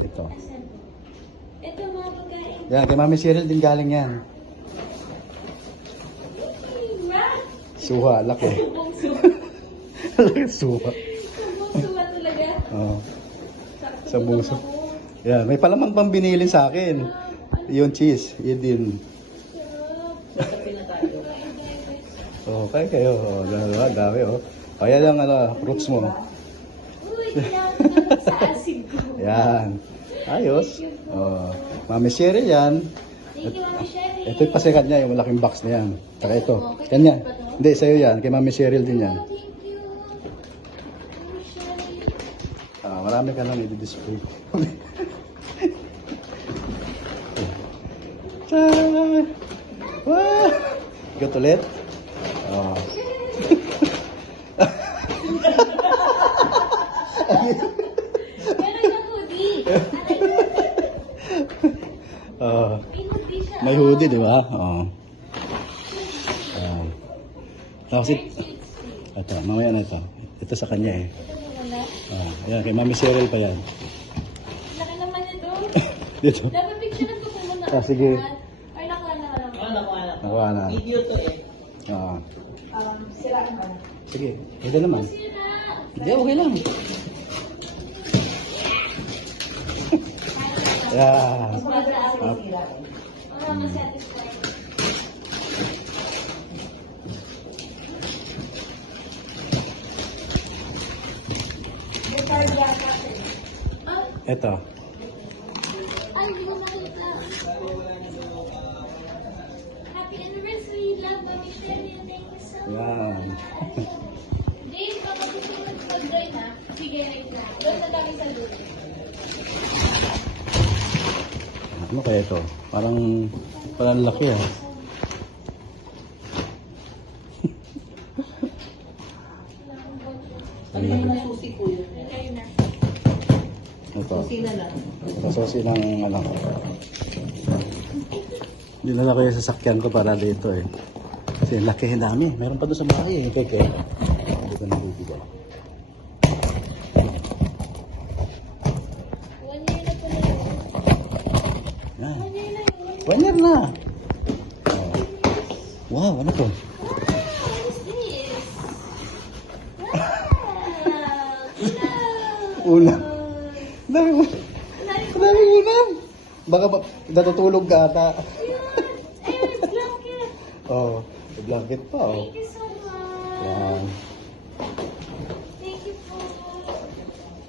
Ito. Ito mga pagkain. Yan, kay Mami Cheryl din galing yan. Suha, laki. Subong suwa. Laki suha. Subong suwa talaga. Oo. Sa bungso. Yan, may palamang pang binili sa akin. Yung cheese, yun din. Okay kayo. Oh, dami oh. Kaya lang fruits mo. Uy, kailangan sa asin ko. Yan. Ayos. Oh, Mami Cheryl yan. Thank you, Mama Sherry. Ito yung pasikat niya, yung malaking box na yan. Saka ito. Kanya. Hindi, sa'yo yan. Kay Mami Cheryl din yan. Oh, thank you. Mama Sherry. Marami ka lang i-display. Tara! Wow! Got ulit? Oh. Meron siyang hoodie. May hoodie siya. May hoodie, di ba? Oo. Tapos ito, mamaya na ito. Ito sa kanya eh. Ayan, kay Mami Cheryl pa yan. Laki naman ito. Dito. Dapat picture ko muna. Sige. Ay, nakuha na. Nakuha na. Video to eh. Siraan ko. Sige, pwede naman. Sira. Hindi, okay lang. Yan. Masatisfied. Ito. Ay, hindi ko makita. Happy anniversary, love, Mami Sherry. Thank you so much. Yan. Dave, baka gusto mo mag-join ha? Sige, next na. Doon na kami sa luto. Ano kaya ito? Parang laki ah. Ano yung susi po yun? Kayo na. Ito. Susi na lang. Ito susi ng ano. Dinala ko yung sasakyan ko para dito eh. Kasi laki dami. Meron pa doon sa bahay eh. Kaya. Hindi ko nabibigay. 1 year na pala yun. Yan. 1 year na yun. 1 year na. Oh. Wow, ano to? What is this? Wow! Ulam. Dami mo. Dami ulam. Baka natutulog ka ata. Ay, may blanket. Oh, may blanket pa oh. Thank you so much. Yan. Thank you po.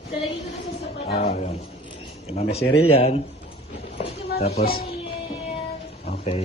Talagay ko na sa sapat. Yan. Kay Mami Cheryl yan. Thank you, Mami Tapos, Sherry. okay.